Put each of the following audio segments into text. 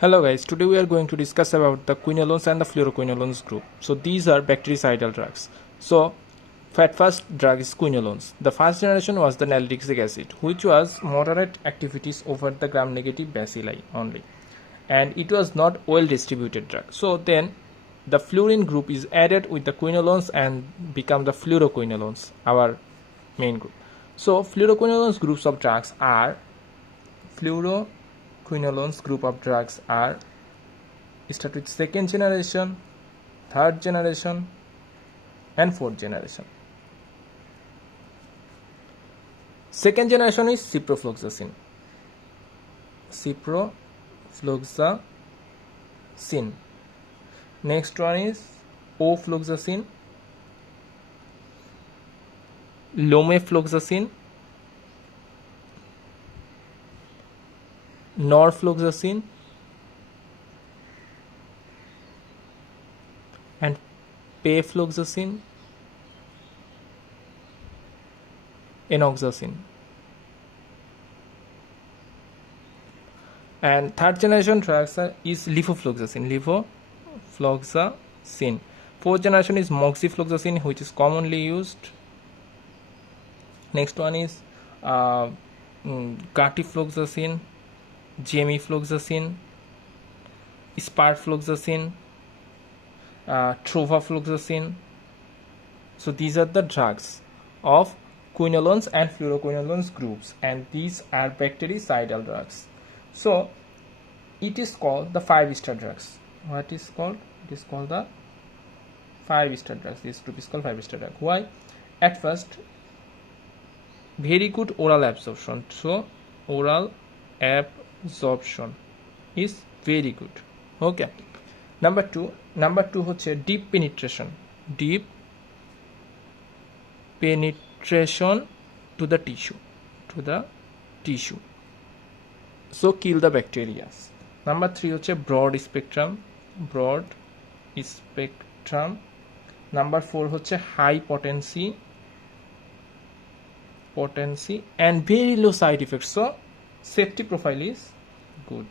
Hello guys, today we are going to discuss about the quinolones and the fluoroquinolones group. So these are bactericidal drugs. So first drug is quinolones. The first generation was the nalidixic acid, which was moderate activities over the gram-negative bacilli only, and it was not well distributed drug. So then the fluorine group is added with the quinolones and become the fluoroquinolones, our main group. So fluoroquinolones groups of drugs are fluoroquinolones group of drugs are start with second generation, third generation, and fourth generation. Second generation is ciprofloxacin. Ciprofloxacin. Next one is ofloxacin, lomefloxacin, norfloxacin, and pefloxacin, enoxacin. And third generation drugs is levofloxacin. Fourth generation is moxifloxacin, which is commonly used. Next one is cartifloxacin, gemifloxacin, sparfloxacin, trovafloxacin. So these are the drugs of quinolones and fluoroquinolones groups, and these are bactericidal drugs. So it is called the 5-star drugs. What is called? It is called the 5-star drugs. This group is called 5-star drug. Why? At first, very good oral absorption. So oral absorption is very good. Okay. Number two হচ্ছে deep penetration to the tissue, so kill the bacteria. Number 3 হচ্ছে broad spectrum. Number 4 হচ্ছে high potency and very low side effects, so safety profile is good.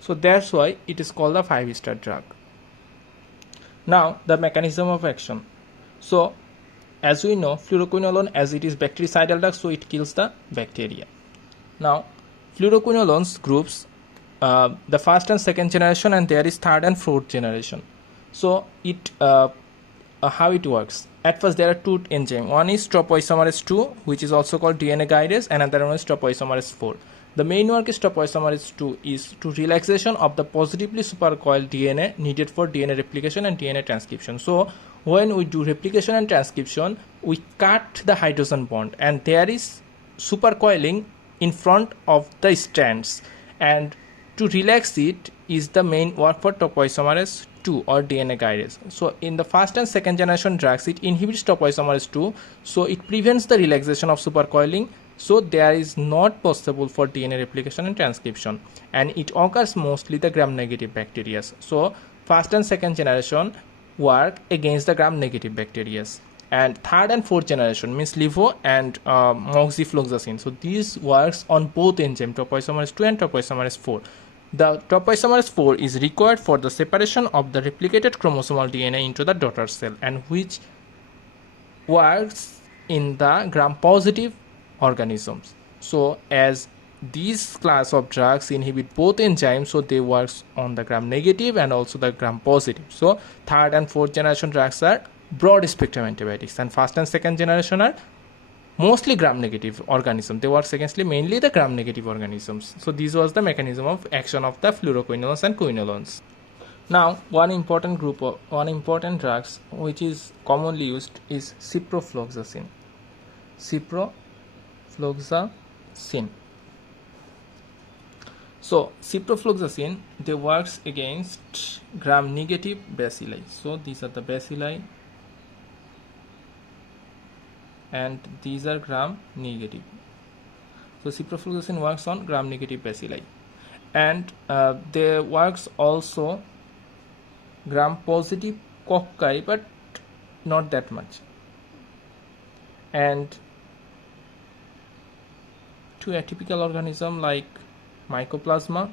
So that's why it is called a 5-star drug. Now the mechanism of action. So as we know, fluoroquinolone, as it is bactericidal drug, so it kills the bacteria. Now fluoroquinolones groups, the first and second generation, and there is third and fourth generation. So it how it works. At first there are two enzymes. One is topoisomerase 2, which is also called DNA guidase, and another one is topoisomerase 4. The main work is topoisomerase 2 is to relaxation of the positively supercoiled DNA needed for DNA replication and DNA transcription. So when we do replication and transcription, we cut the hydrogen bond, and there is supercoiling in front of the strands, and to relax it is the main work for topoisomerase 2 or DNA guidase. So in the first and second generation drugs, it inhibits topoisomerase 2, so it prevents the relaxation of supercoiling, so there is not possible for DNA replication and transcription, and it occurs mostly the gram-negative bacteria. So first and second generation work against the gram-negative bacteria, and third and fourth generation means levo and moxifloxacin. So these works on both enzyme topoisomerase 2 and topoisomerase 4. The topoisomerase 4 is required for the separation of the replicated chromosomal DNA into the daughter cell, and which works in the gram-positive organisms. So as these class of drugs inhibit both enzymes, so they works on the gram-negative and also the gram-positive. So third and fourth generation drugs are broad spectrum antibiotics, and first and second generation are mostly gram-negative organisms. They work against mainly the gram-negative organisms. So this was the mechanism of action of the fluoroquinolones and quinolones. Now one important drugs which is commonly used is ciprofloxacin. So ciprofloxacin, they works against gram-negative bacilli. So these are the bacilli, and these are gram-negative. So ciprofloxacin works on gram-negative bacilli, and they works also gram-positive cocci, but not that much. And to atypical organism like mycoplasma,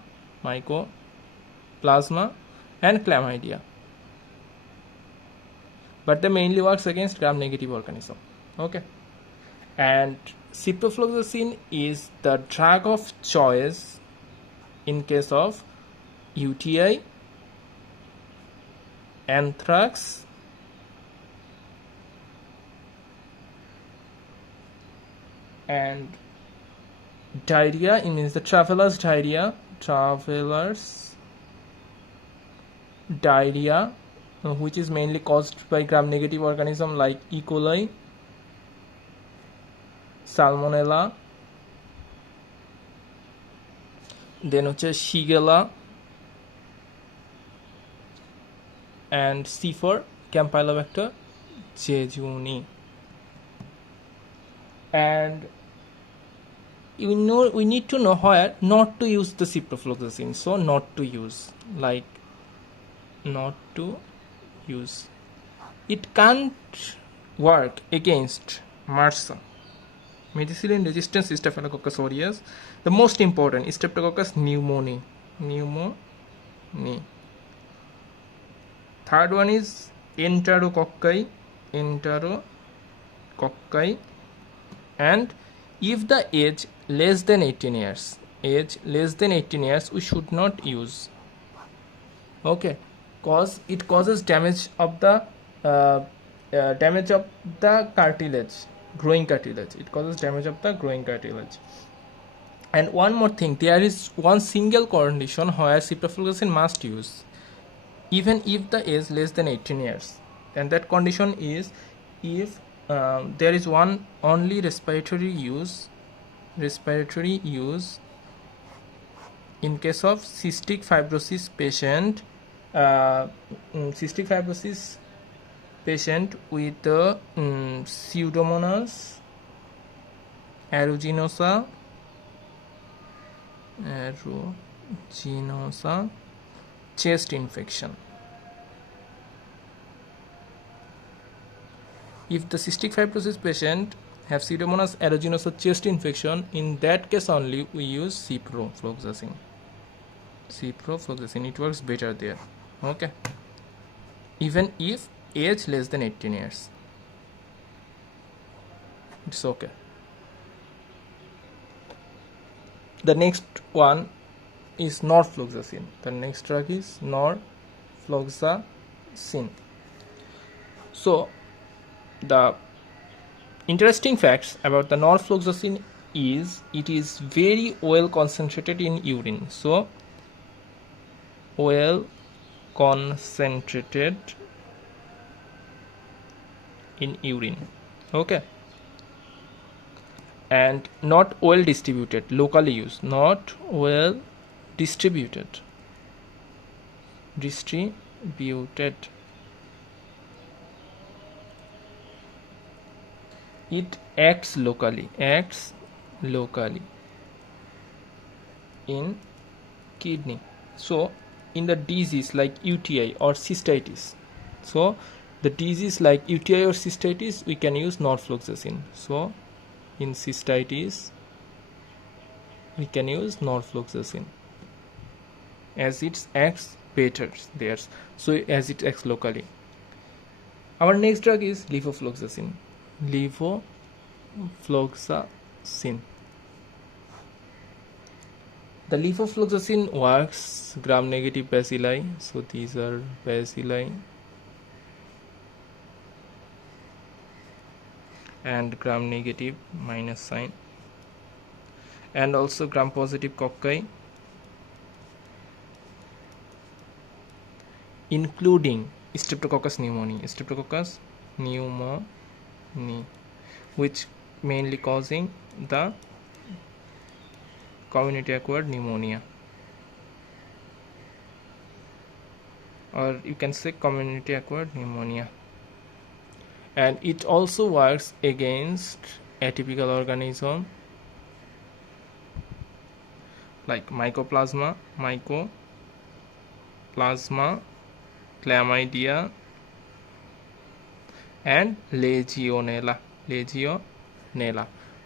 and chlamydia. But they mainly works against gram-negative organism. Okay. And ciprofloxacin is the drug of choice in case of UTI, anthrax, and diarrhea. It means the traveler's diarrhea, which is mainly caused by gram-negative organism like E. coli, salmonella, then Shigella, and C for Campylobacter jejuni. And we need to know where not to use the ciprofloxacin. So not to use, like not to use. It can't work against MRSA, methicillin resistant Staphylococcus aureus. The most important is Streptococcus pneumoniae. Third one is Enterococci. And if the age less than 18 years, we should not use. Okay, cause it causes damage of the cartilage, growing cartilage. It causes damage of the growing cartilage. And one more thing, there is one single condition where ciprofloxacin must use, even if the age less than 18 years, and that condition is if there is one only respiratory use in case of cystic fibrosis patient with Pseudomonas aeruginosa chest infection. If the cystic fibrosis patient have Pseudomonas aeruginosa chest infection, in that case only we use ciprofloxacin. It works better there. Okay. Even if age less than 18 years, it's okay. The next one is norfloxacin. The next drug is norfloxacin. So the interesting facts about the norfloxacin is it is very well concentrated in urine. So well concentrated in urine. Okay. And not well distributed, locally used, not well distributed. It acts locally in kidney. So in the disease like UTI or cystitis, so the disease like UTI or cystitis, we can use norfloxacin. So in cystitis we can use norfloxacin as it acts better there, so as it acts locally. Our next drug is levofloxacin. The levofloxacin works gram-negative bacilli. So these are bacilli and gram-negative minus sign, and also gram-positive cocci, including Streptococcus pneumoniae, which mainly causing the community acquired pneumonia, or you can say community acquired pneumonia. And it also works against atypical organism like mycoplasma, chlamydia, and legionella.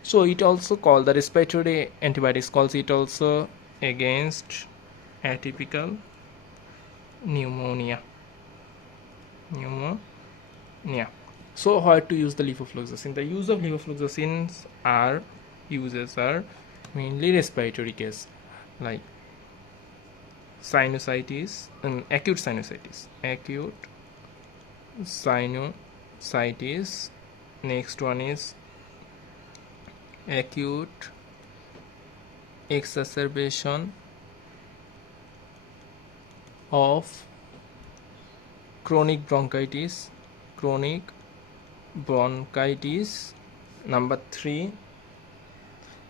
So it also called the respiratory antibiotics calls it also against atypical pneumonia. So how to use the levofloxacin? The use of levofloxacins are mainly respiratory case, like sinusitis and acute sinusitis. Next one is acute exacerbation of chronic bronchitis. Number 3,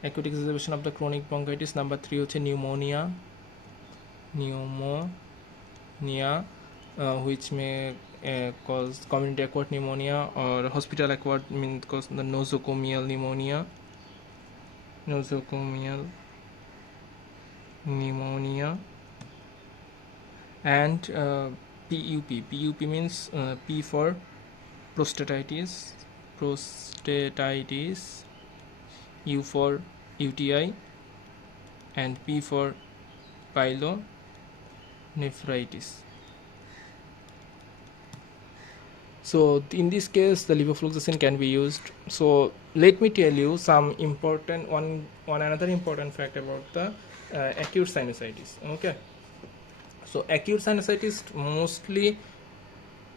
acute exacerbation of the chronic bronchitis. Number 3 হচ্ছে pneumonia, which may cause community acquired pneumonia or hospital acquired, means cause the nosocomial pneumonia. And PUP means P for prostatitis, U for UTI, and P for pyelonephritis. So in this case the levofloxacin can be used. So let me tell you some important another important fact about the acute sinusitis. Okay, so acute sinusitis mostly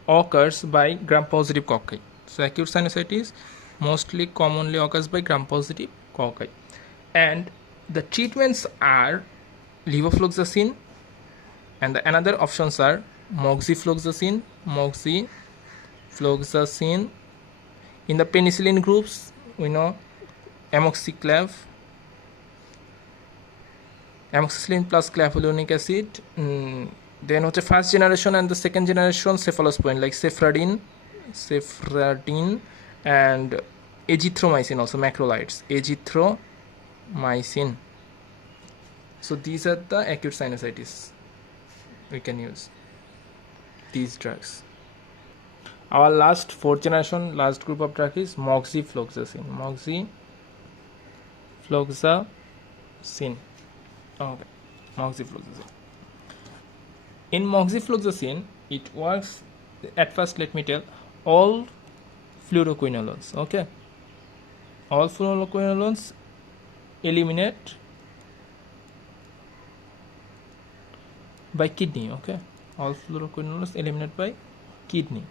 occurs by gram-positive cocci. So acute sinusitis mostly commonly occurs by gram-positive cocci, and the treatments are levofloxacin, and the another options are moxifloxacin. In the penicillin groups, we know amoxicillin plus clavulanic acid. Then what's the first generation and the second generation cephalosporin like cephradine and azithromycin, also macrolides, azithromycin. So these are the acute sinusitis we can use these drugs. Our last fourth generation last group of drug is moxifloxacin. Okay, moxifloxacin. In moxifloxacin, it works at first. Let me tell all fluoroquinolones. Okay, all fluoroquinolones eliminate by kidney. Okay, all fluoroquinolones eliminate by kidney,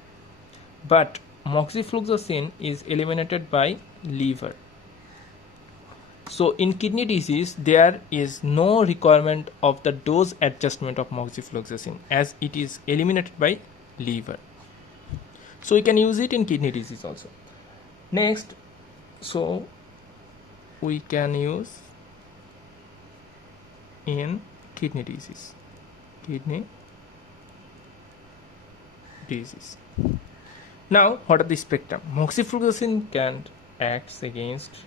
but moxifloxacin is eliminated by liver. So in kidney disease there is no requirement of the dose adjustment of moxifloxacin as it is eliminated by liver. So we can use it in kidney disease also. Next, so we can use in kidney disease. Now what are the spectrum? Moxifloxacin can act against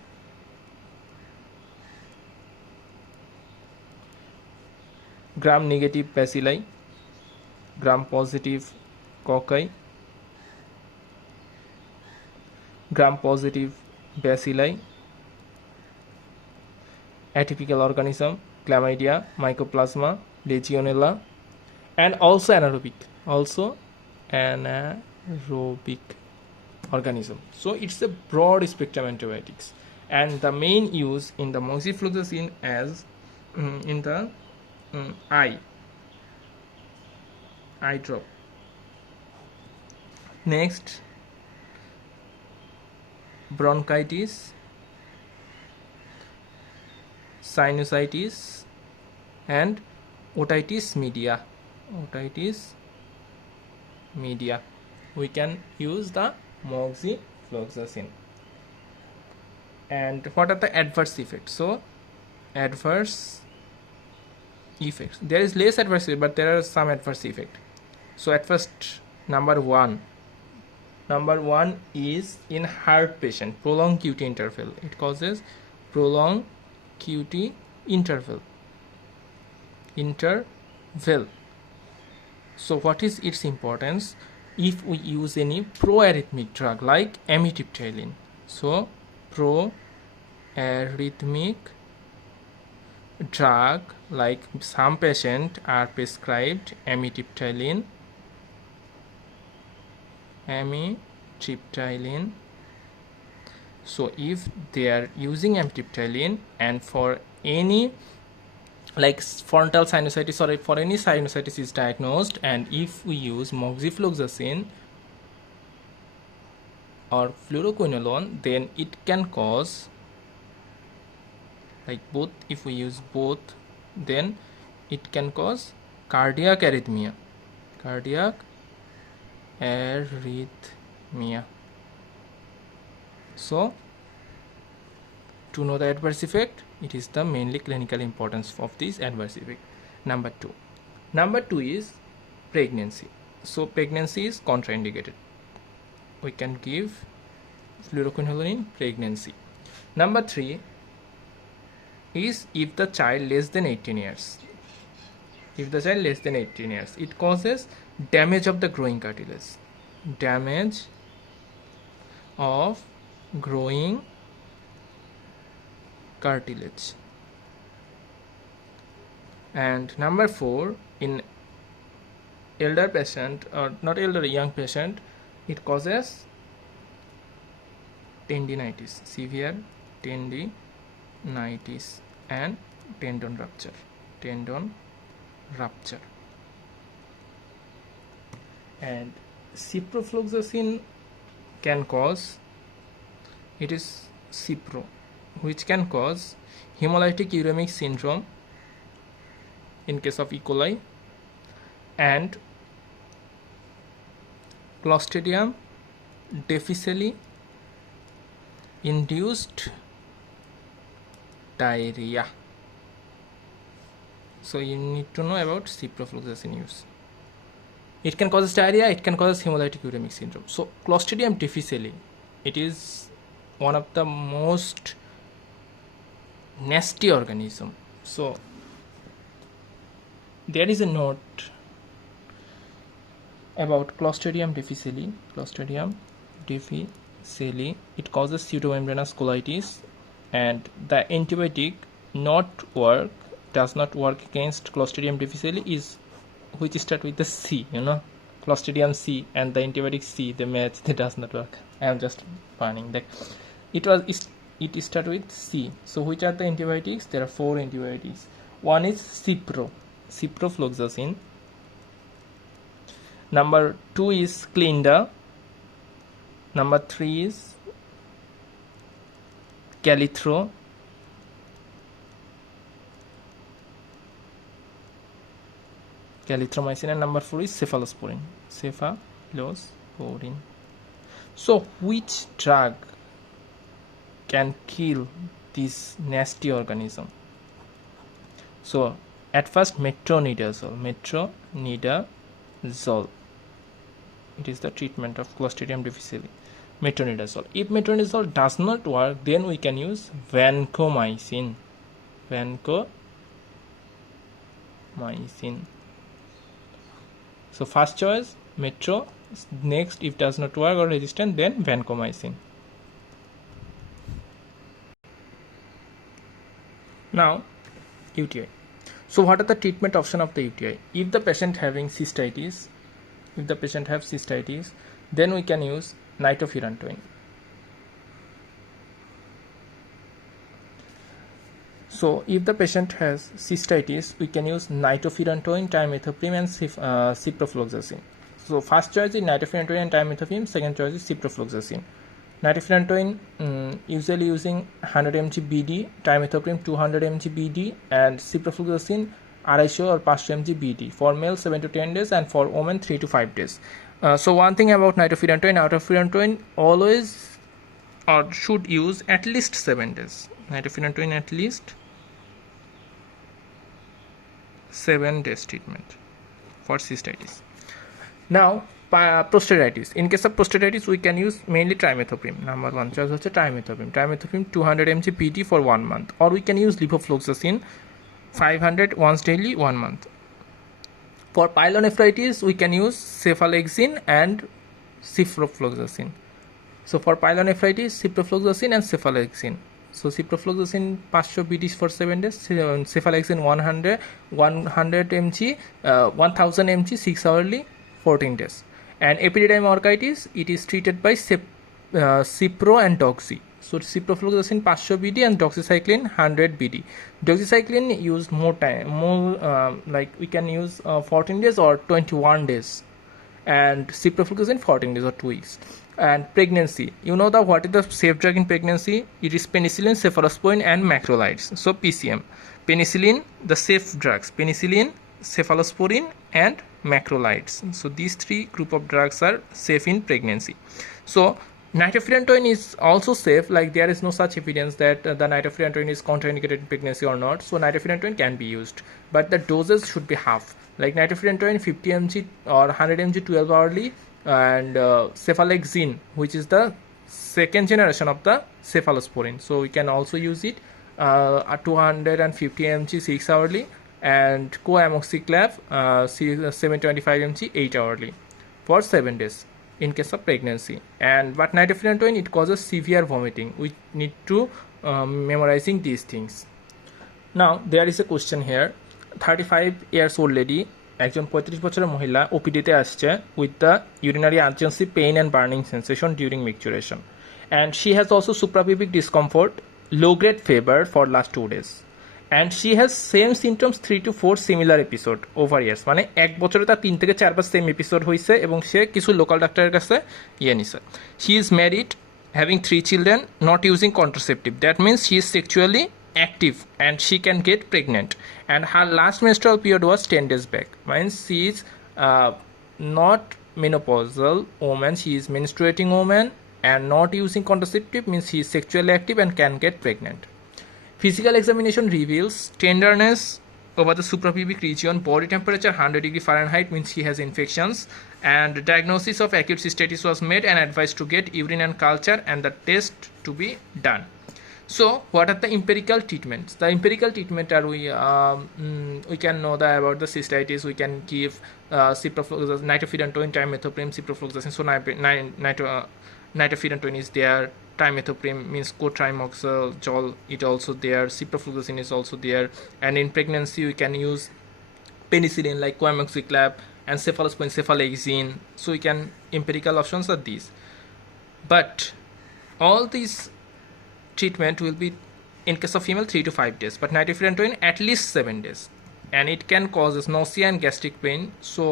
gram-negative bacilli, gram-positive cocci, gram-positive bacilli, atypical organism, chlamydia, mycoplasma, legionella, and also anaerobic organism. So it's a broad spectrum antibiotics, and the main use in the moxifloxacin as in the eye drop. Next, bronchitis, sinusitis, and otitis media. We can use the moxifloxacin. And what are the adverse effects? So adverse effects, there is less adverse effect, but there are some adverse effect. So at first, number one is in heart patient, prolonged QT interval. It causes prolonged QT interval. So what is its importance? If we use any proarrhythmic drug like amitriptyline, so proarrhythmic arrhythmic drug, like some patients are prescribed amitriptyline. So if they are using amitriptyline and for any like frontal sinusitis or for any sinusitis is diagnosed, and if we use moxifloxacin or fluoroquinolone, then it can cause, like both, if we use both, then it can cause cardiac arrhythmia. So to know the adverse effect, it is the mainly clinical importance of this adverse effect. Number two is pregnancy. So pregnancy is contraindicated. We can give fluoroquinolone in pregnancy. Number 3 is if the child less than 18 years. If the child less than 18 years, it causes damage of the growing cartilage. Damage of growing cartilage. And number 4, in elder patient, or not elder, young patient, it causes tendinitis, severe tendinitis and tendon rupture. And ciprofloxacin can cause, it is Cipro, which can cause hemolytic uremic syndrome in case of E. coli, and Clostridium difficile induced diarrhea. So you need to know about ciprofloxacin use. It can cause diarrhea, it can cause hemolytic uremic syndrome. So Clostridium difficile, it is one of the most nasty organism. So there is a note about Clostridium difficile. It causes pseudomembranous colitis, and the antibiotic does not work against Clostridium difficile is which start with the C, Clostridium C, and the antibiotic C, they match, they does not work. I am just burning that. It start with C. So which are the antibiotics? There are 4 antibiotics. One is ciprofloxacin. Number 2 is Clinda. Number 3 is Calithromycin, and number 4 is cephalosporin. So which drug can kill this nasty organism? So at first, metronidazole. It is the treatment of Clostridium difficile. Metronidazole. If metronidazole does not work, then we can use vancomycin. So first choice metro. Next, if does not work or resistant, then vancomycin. Now, UTI. So what are the treatment option of the UTI? If the patient having cystitis, then we can use nitrofurantoin. So if the patient has cystitis, we can use nitrofurantoin, trimethoprim, and ciprofloxacin. So first choice is nitrofurantoin and trimethoprim. Second choice is ciprofloxacin. Nitrofurantoin usually using 100 mg BD, trimethoprim 200 mg BD, and ciprofloxacin 250 or 500 mg BD for male 7 to 10 days and for women 3 to 5 days. So one thing about nitrofurantoin always or should use at least 7 days. Nitrofurantoin at least 7 days treatment for cystitis. Now prostatitis. In case of prostatitis, we can use mainly trimethoprim. Number 1 choice is trimethoprim 200 mg BD for 1 month, or we can use levofloxacin 500 once daily 1 month. For pyelonephritis, we can use cefalexin and ciprofloxacin. So for pyelonephritis, ciprofloxacin and cefalexin. So ciprofloxacin 500 BD for 7 days, cephaloxacin 100 mg, 1000 mg 6 hourly 14 days. And epididyme orchitis, it is treated by Cipro and Doxy. So ciprofloxacin 500 BD and doxycycline 100 BD. Doxycycline used more time, like we can use 14 days or 21 days, and ciprofloxacin 14 days or 2 weeks. And pregnancy, you know what is the safe drug in pregnancy? It is penicillin, cephalosporin and macrolides. So PCM, penicillin, the safe drugs, penicillin, cephalosporin and macrolides. So these three group of drugs are safe in pregnancy. So nitrofurantoin is also safe, like there is no such evidence that the nitrofurantoin is contraindicated in pregnancy or not. So nitrofurantoin can be used, but the doses should be half, like nitrofurantoin 50 mg or 100 mg 12 hourly, and cephaloxacin, which is the second generation of the cephalosporin, so we can also use it, 250 mg 6 hourly, and coamoxiclav 725 mg 8 hourly for 7 days in case of pregnancy. And but nitrofurantoin, it causes severe vomiting. We need to memorizing these things. Now there is a question here. 35 years old lady, একজন 35 বছরের মহিলা ওপিডিতে আসছে with the urinary urgency, pain and burning sensation during micturition, and she has also suprapubic discomfort, low grade fever for last 2 days, and she has same symptoms 3 to 4 similar episode over years. মানে এক বছরে তার 3 থেকে 4 বার same episode হইছে এবং সে কিছু local ডাক্তারের কাছে নিছে. She is married, having 3 children, not using contraceptive. That means she is sexually active and she can get pregnant, and her last menstrual period was 10 days back. Means she is not menopausal woman, she is menstruating woman, and not using contraceptive means she is sexually active and can get pregnant. Physical examination reveals tenderness over the suprapubic region, body temperature 100 degree Fahrenheit means she has infections, and diagnosis of acute cystitis was made and advised to get urine and culture and the test to be done. So what are the empirical treatments? The empirical treatment are we can know that about the cystitis. We can give ciprofloxacin, nitrofurantoin, trimethoprim, ciprofloxacin. So nitrofurantoin is there. Trimethoprim means cotrimoxazole, it also there. Ciprofloxacin is also there. And in pregnancy we can use penicillin like coamoxiclav and cephalosporin, cephaloxacin. So we can, empirical options are these. But all these treatment will be in case of female 3 to 5 days, but nitrofurantoin at least 7 days, and it can cause nausea and gastric pain, so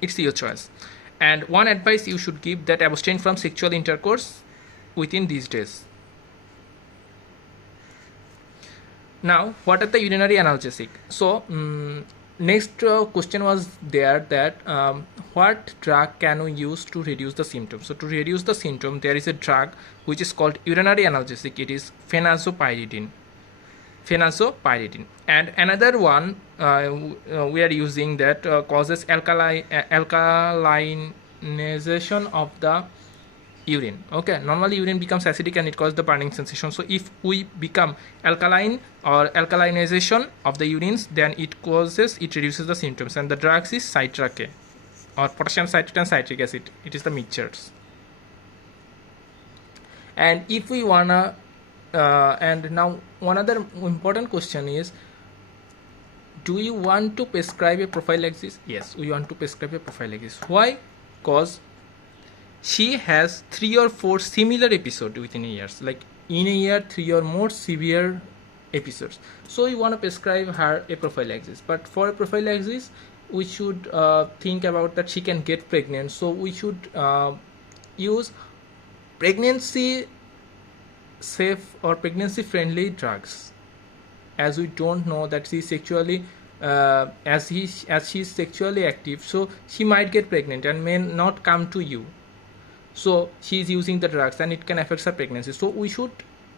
it's your choice. And one advice you should give, that abstain from sexual intercourse within these days. Now what are the urinary analgesic? So next question was there that what drug can we use to reduce the symptoms? So to reduce the symptom, there is a drug which is called urinary analgesic. It is phenazopyridine. And another one we are using that causes alkalinization of the urine. Okay, normally urine becomes acidic and it causes the burning sensation. So if we become alkaline or alkalinization of the urines, then it reduces the symptoms, and the drugs is citrate or potassium citrate and citric acid. It is the mixtures. And if we wanna and now one other important question is, do you want to prescribe a prophylaxis? Yes, we want to prescribe a prophylaxis. Why? Because she has 3 or 4 similar episodes within a year, like in a year 3 or more severe episodes. So you want to prescribe her a prophylaxis, but for a prophylaxis we should think about that she can get pregnant. So we should use pregnancy safe or pregnancy friendly drugs, as we don't know that she is sexually as she is sexually active, so she might get pregnant and may not come to you. So she is using the drugs and it can affect her pregnancy. So we should,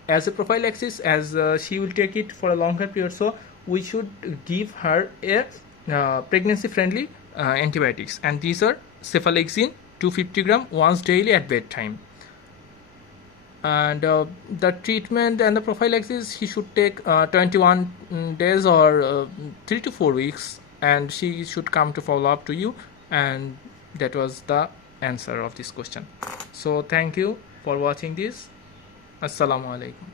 as a prophylaxis, as she will take it for a longer period, so we should give her a pregnancy friendly antibiotics, and these are cephaloxacin 250 gram once daily at bedtime. And the treatment and the prophylaxis, he should take 21 days or 3 to 4 weeks, and she should come to follow up to you. And that was the answer of this question. So thank you for watching this. Assalamu alaikum.